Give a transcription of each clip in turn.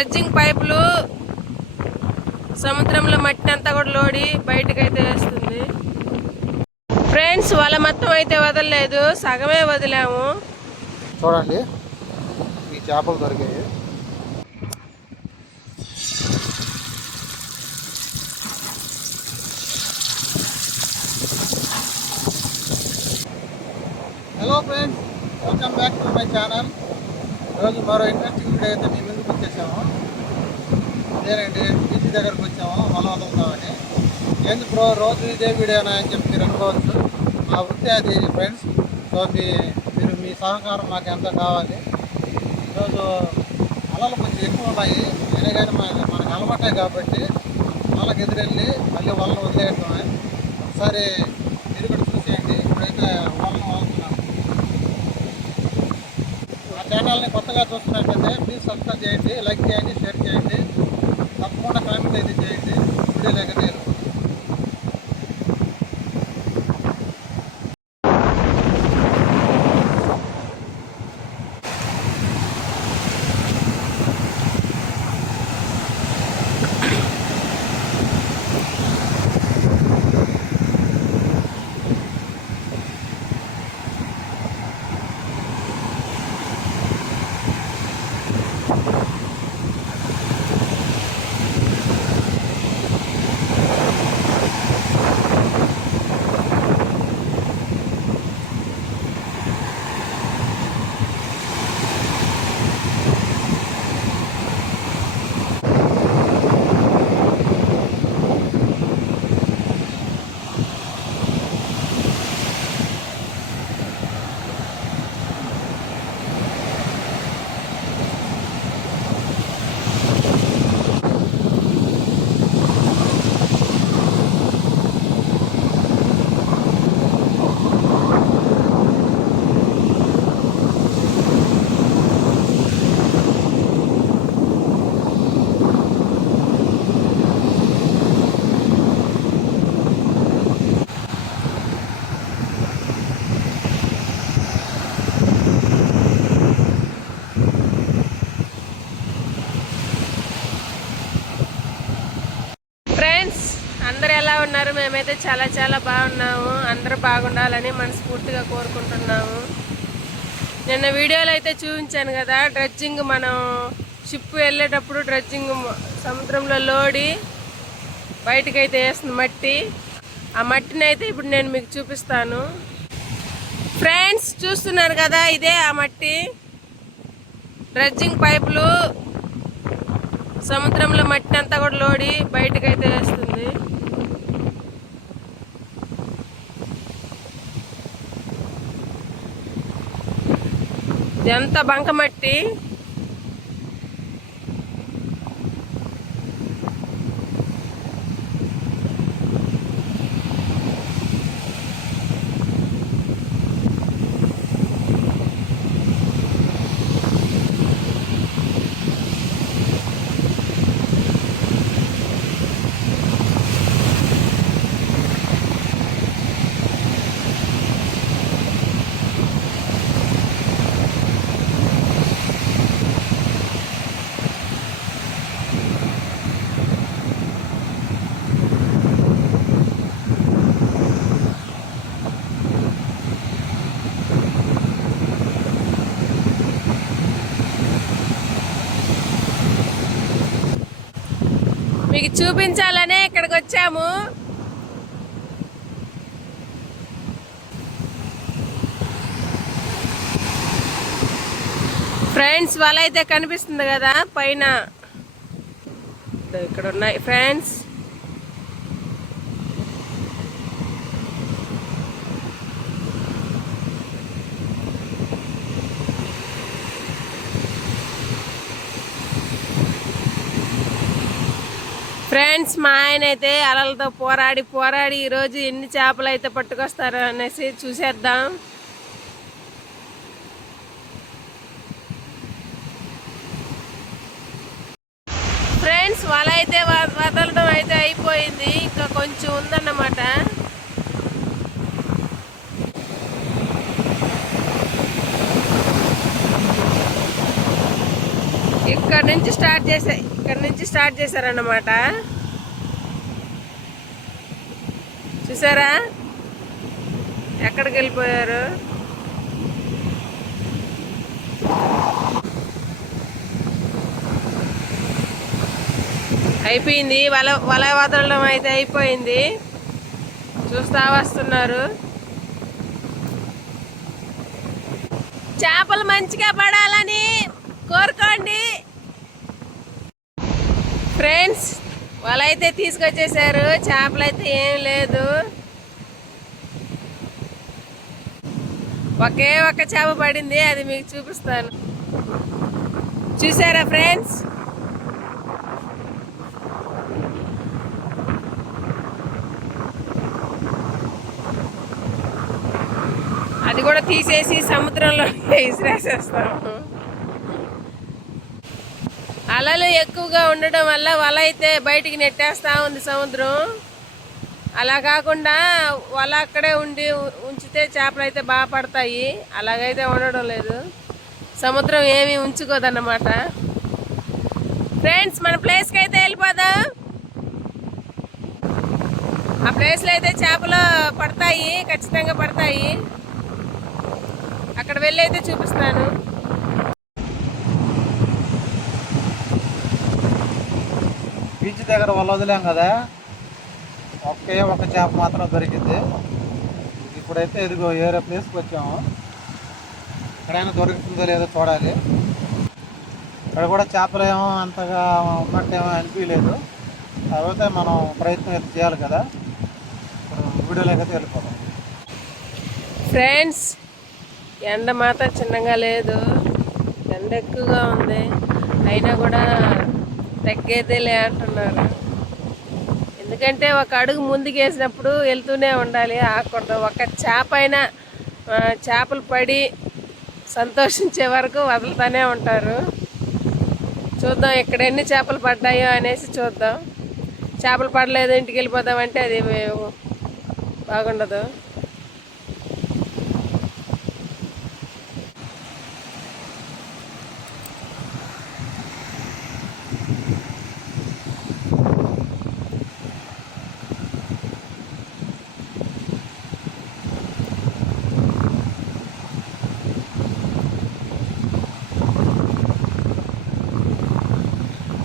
Dredging పైపులు సముద్రంలో మట్టి అంతా కూడా లోడి బయటకైతే వేస్తుంది ఫ్రెండ్స్. వాళ్ళ మొత్తం అయితే వదలలేదు, సగమే వదిలాము. చూడండి ఈ చేపలు దొరికాయి. Hello friends, welcome back to my channel. ఈరోజు మరో ఇంట్రెస్టింగ్ వీడియో అయితే మేము ముందుకు వచ్చేసాము. అదేనండి, బీచ్ దగ్గరకు వచ్చాము వల వదులుతామని. ఏంది బ్రో రోజు ఇదే వీడియోనా అని చెప్పి మీరు అనుకోవచ్చు. మా వృత్తి అది ఫ్రెండ్స్. సో మీరు మీ సహకారం మాకు ఎంత కావాలి. ఈరోజు అలలు కొంచెం ఎక్కువ ఉన్నాయి, అయినా కానీ మనకు అలవాటే కాబట్టి వాళ్ళకి ఎదురెళ్ళి మళ్ళీ వాళ్ళని వదిలేయటమే. ఒకసారి మీరు కూడా చూసేయండి. ఇప్పుడైతే వాళ్ళని వదులుతున్నాము. మా ఛానల్ని కొత్తగా చూస్తున్నట్లయితే ప్లీజ్ సబ్స్క్రైబ్ చేయండి, లైక్ చేయండి, షేర్ చేయండి, తప్పకుండా కామెంట్ అయితే చేయండి. వీడియో లేక నేను అందరు ఎలా ఉన్నారు? మేమైతే చాలా చాలా బాగున్నాము. అందరూ బాగుండాలని మనస్ఫూర్తిగా కోరుకుంటున్నాము. నిన్న వీడియోలో అయితే చూపించాను కదా, డ్రెడ్జింగ్ మనం షిప్ వెళ్ళేటప్పుడు డ్రెడ్జింగ్ సముద్రంలో లోడి బయటకైతే వేస్తుంది మట్టి. ఆ మట్టిని అయితే ఇప్పుడు నేను మీకు చూపిస్తాను ఫ్రెండ్స్. చూస్తున్నారు కదా, ఇదే ఆ మట్టి. డ్రెడ్జింగ్ పైపులు సముద్రంలో మట్టి అంతా కూడా లోడి బయటకైతే వేస్తుంది. ఇదంతా బంకమట్టి. మీకు చూపించాలనే ఇక్కడికి వచ్చాము. ఫ్రెండ్స్, వల అయితే కనిపిస్తుంది కదా పైన, ఇక్కడ ఉన్నాయి ఫ్రెండ్స్. ఫ్రెండ్స్, మా ఆయన అయితే అలలతో పోరాడి పోరాడి ఈరోజు ఎన్ని చేపలు అయితే పట్టుకొస్తారో అనేసి చూసేద్దాం. ఫ్రెండ్స్, వల అయితే వదలడం అయితే అయిపోయింది, ఇంకా కొంచెం ఉందన్నమాట. ఇక్కడ ఇక్కడ నుంచి స్టార్ట్ చేశారన్నమాట. చూసారా ఎక్కడికి వెళ్ళిపోయారు. అయిపోయింది వల వదలడం అయితే అయిపోయింది. చూస్తా వస్తున్నారు. చేపలు మంచిగా పడాలని కోరుకోండి ఫ్రెండ్స్. వల అయితే తీసుకొచ్చేసారు. చేపలు అయితే ఏం లేదు. ఒకే ఒక్క చేప పడింది. అది మీకు చూపిస్తాను. చూసారా ఫ్రెండ్స్. అది కూడా తీసేసి సముద్రంలో విసిరేసేస్తాము. అలలు ఎక్కువగా ఉండడం వల్ల వల అయితే బయటికి నెట్టేస్తూ ఉంది సముద్రం. అలా కాకుండా వల అక్కడే ఉంచితే చేపలు అయితే బాగా పడతాయి. అలాగైతే ఉండడం లేదు. సముద్రం ఏమీ ఉంచుకోదన్నమాట. ఫ్రెండ్స్ మన ప్లేస్కి అయితే వెళ్ళిపోదాం. ఆ ప్లేస్లో అయితే చేపలు పడతాయి, ఖచ్చితంగా పడతాయి. అక్కడ వెళ్ళి అయితే చూపిస్తాను. బీచ్ దగ్గర వల వదిలాం కదా, ఒకే ఒక చేప మాత్రం దొరికింది. ఇప్పుడైతే ఇదిగో వేరే ప్లేస్కి వచ్చాము. ఎక్కడైనా దొరుకుతుందో లేదో చూడాలి. ఇక్కడ కూడా చేపలు ఏమో అంతగా ఉన్నట్టేమో అనిపించలేదు. కాకపోతే మనం ప్రయత్నం అయితే చేయాలి కదా. ఇప్పుడు వీడియోలోకి అయితే వెళ్ళిపోతాం. ఫ్రెండ్స్ ఎండ మాత్రం చిన్నగా లేదు. ఎండ ఎక్కువగా ఉంది. అయినా కూడా తగ్గేదేలే అంటున్నారు. ఎందుకంటే ఒక అడుగు ముందుకు వేసినప్పుడు వెళ్తూనే ఉండాలి, ఆకూడదు. ఒక చేప అయినా చేపలు పడి సంతోషించే వరకు వదులుతూనే ఉంటారు. చూద్దాం ఇక్కడ ఎన్ని చేపలు పడ్డాయో అనేసి చూద్దాం. చేపలు పడలేదు ఇంటికి వెళ్ళిపోదామంటే అది బాగుండదు.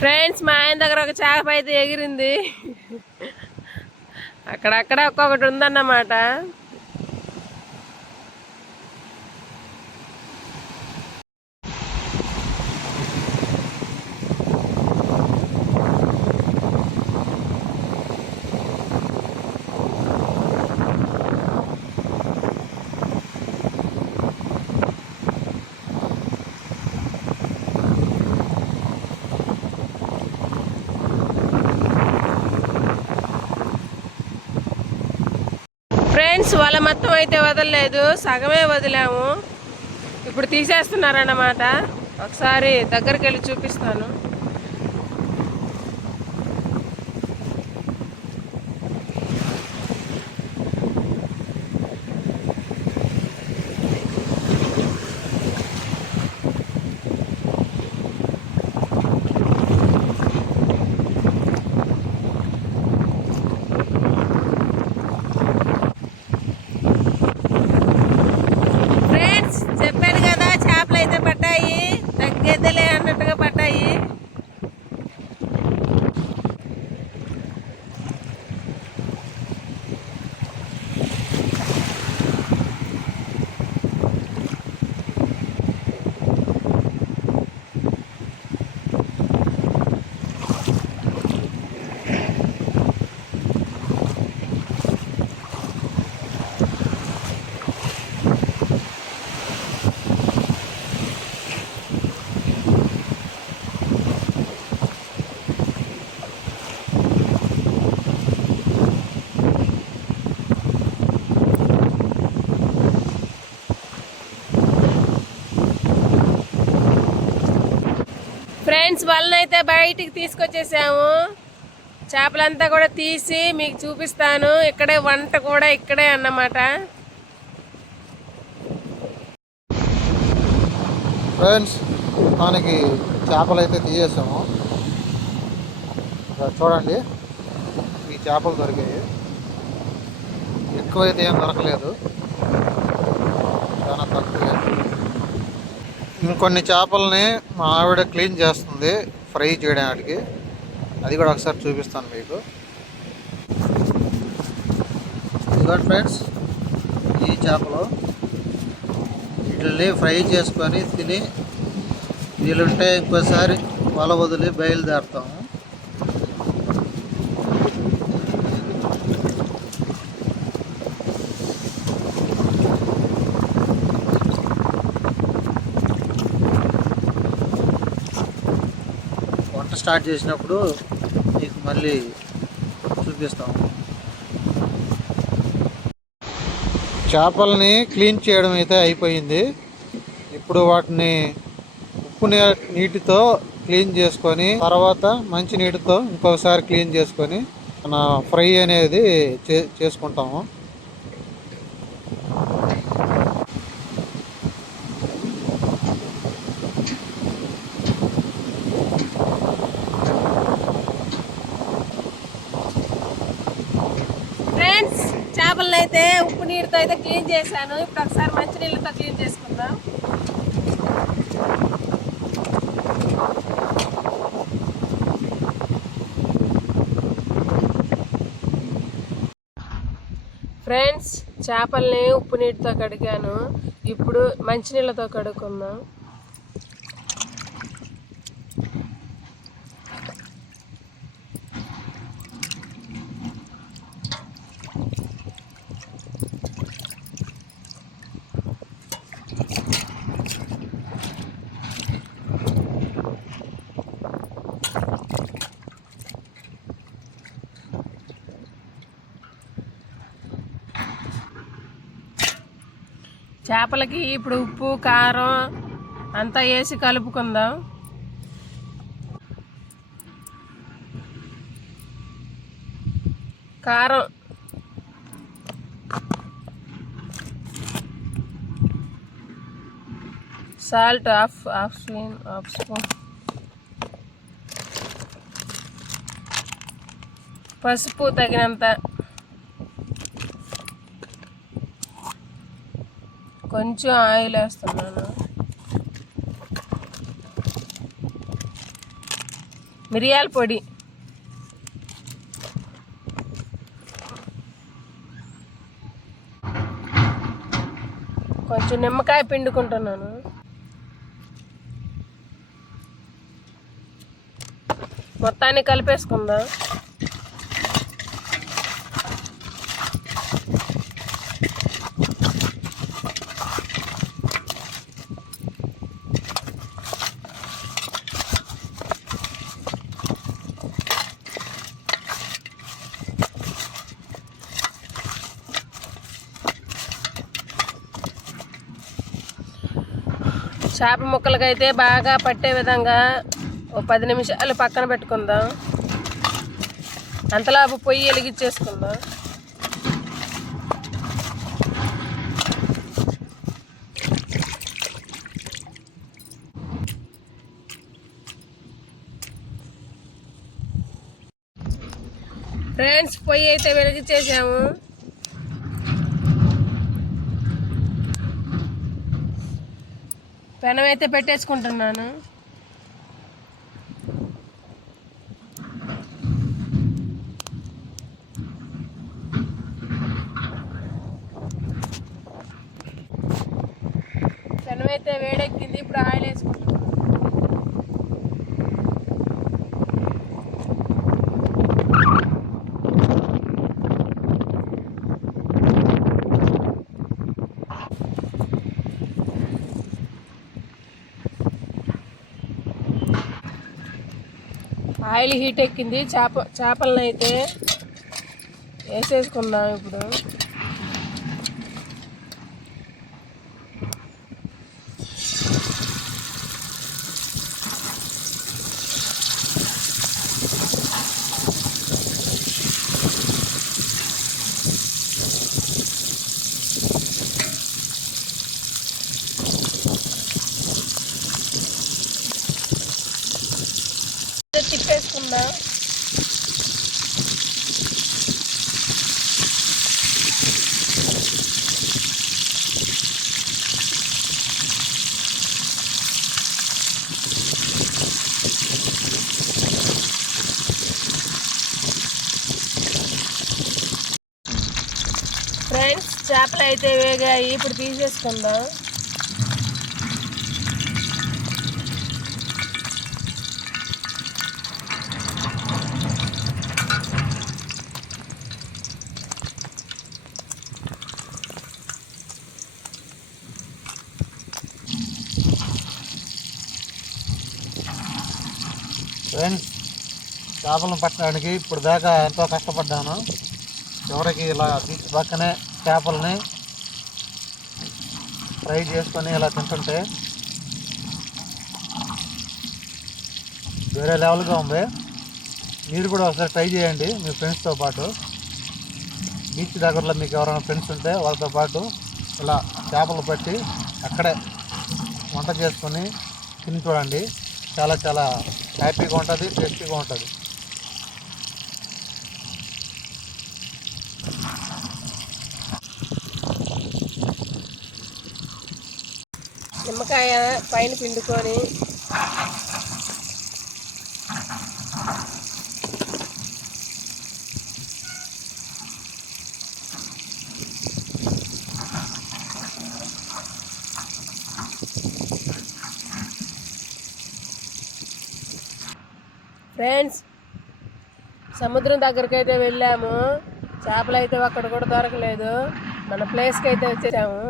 ఫ్రెండ్స్ మా ఆయన దగ్గర ఒక చేప అయితే ఎగిరింది. అక్కడక్కడ ఒక్కొక్కటి ఉందన్నమాట. ఫ్రెండ్స్ వల మొత్తం అయితే వదలలేదు, సగమే వదిలాము. ఇప్పుడు తీసేస్తున్నారన్నమాట. ఒకసారి దగ్గరికి వెళ్ళి చూపిస్తాను. చెప్పాను కదా చేపలు అయితే పడ్డాయి, తగ్గేదిలే అన్నట్టుగా పడ్డాయి. ఫ్రెండ్స్ వలనైతే బయటికి తీసుకొచ్చేసాము. చేపలంతా కూడా తీసి మీకు చూపిస్తాను. ఇక్కడే వంట కూడా ఇక్కడే అన్నమాట. ఫ్రెండ్స్ మనకి చేపలు అయితే తీసేసాము. చూడండి, ఈ చేపలు దొరికాయి. ఎక్కువైతే ఏం దొరకలేదు, చాలా తక్కువే. ఇంకొన్ని చేపల్ని మా ఆవిడ క్లీన్ చేస్తుంది ఫ్రై చేయడానికి. అది కూడా ఒకసారి చూపిస్తాను మీకు. ఇదిగోండి ఫ్రెండ్స్, ఈ చేపలు వీటిని ఫ్రై చేసుకొని తిని వీలుంటే ఇంకోసారి వల వదిలి బయలుదేరుతాము. వంట స్టార్ట్ చేసినప్పుడు మీకు మళ్ళీ చూపిస్తాము. చేపల్ని క్లీన్ చేయడం అయితే అయిపోయింది. ఇప్పుడు వాటిని ఉప్పు నీటితో క్లీన్ చేసుకొని తర్వాత మంచి నీటితో ఇంకొకసారి క్లీన్ చేసుకొని మన ఫ్రై అనేది చేసుకుంటాము. ఫ్రెండ్స్, చేపలను అయితే ఉప్పు నీటితో అయితే క్లీన్ చేశాను. ఇప్పుడు ఒకసారి మంచి నీళ్ళతో క్లీన్ చేసుకుందాం. ఫ్రెండ్స్, చేపల్ని ఉప్పు నీటితో కడిగాను. ఇప్పుడు మంచినీళ్ళతో కడుక్కుందాం. చేపలకి ఇప్పుడు ఉప్పు కారం అంతా వేసి కలుపుకుందాం. కారం, సాల్ట్ హాఫ్ స్పూన్, పసుపు తగినంత, కొంచెం ఆయిల్ వేస్తున్నాను, మిరియాల పొడి, కొంచెం నిమ్మకాయ పిండుకుంటున్నాను. మొత్తాన్ని కలిపేసుకుందాం. చేప ముక్కలకైతే బాగా పట్టే విధంగా ఓ 10 నిమిషాలు పక్కన పెట్టుకుందాం. అంతలా పొయ్యి వెలిగించేసుకుందాం. ఫ్రెండ్స్, పొయ్యి అయితే వెలిగించేసాము. పెనం అయితే పెట్టేసుకుంటున్నాను. పెనం అయితే వేడెక్కింది. ఇప్పుడు ఆయిల్ వేసుకుంటున్నాను. ఆయిల్ హీట్ ఎక్కింది. చేపలను అయితే వేసేసుకుందాం. ఇప్పుడు చేపలు అయితే వేగాయి, ఇప్పుడు తీసేసుకుందాం. ఫ్రెండ్స్, చేపలను పట్టడానికి ఇప్పుడు దాకా ఎంతో కష్టపడ్డాను. చివరికి ఇలా బీచ్ పక్కనే చేపలని ఫ్రై చేసుకొని ఇలా తింటుంటే వేరే లెవెల్గా ఉంది. మీరు కూడా ఒకసారి ట్రై చేయండి మీ ఫ్రెండ్స్తో పాటు. బీచ్ దగ్గరలో మీకు ఎవరైనా ఫ్రెండ్స్ ఉంటే వాళ్ళతో పాటు ఇలా చేపలు పట్టి అక్కడే వంట చేసుకొని తిని చూడండి. చాలా చాలా హ్యాపీగా ఉంటుంది, టేస్టీగా ఉంటుంది. నిమ్మకాయ పైన పిండుకొని ఫ్రెండ్స్, సముద్రం దగ్గరికి అయితే వెళ్ళాము. చేపలు అయితే అక్కడ కూడా దొరకలేదు. మన ప్లేస్కి అయితే వచ్చేసాము.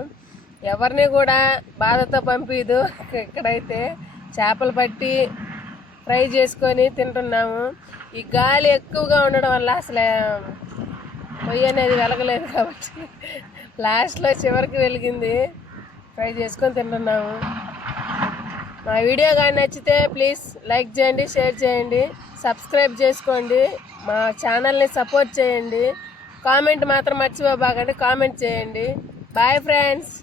ఎవరిని కూడా బాధతో పంపిదు. ఇక్కడైతే చేపలు పట్టి ఫ్రై చేసుకొని తింటున్నాము. ఈ గాలి ఎక్కువగా ఉండడం వల్ల అసలు పొయ్యి అనేది వెలగలేదు కాబట్టి లాస్ట్లో చివరికి వెలిగింది. ఫ్రై చేసుకొని తింటున్నాము. మా వీడియో కానీ నచ్చితే ప్లీజ్ లైక్ చేయండి, షేర్ చేయండి, సబ్స్క్రైబ్ చేసుకోండి, మా ఛానల్ని సపోర్ట్ చేయండి. కామెంట్ మాత్రం మర్చిపోబాకండి, కామెంట్ చేయండి. Bye friends.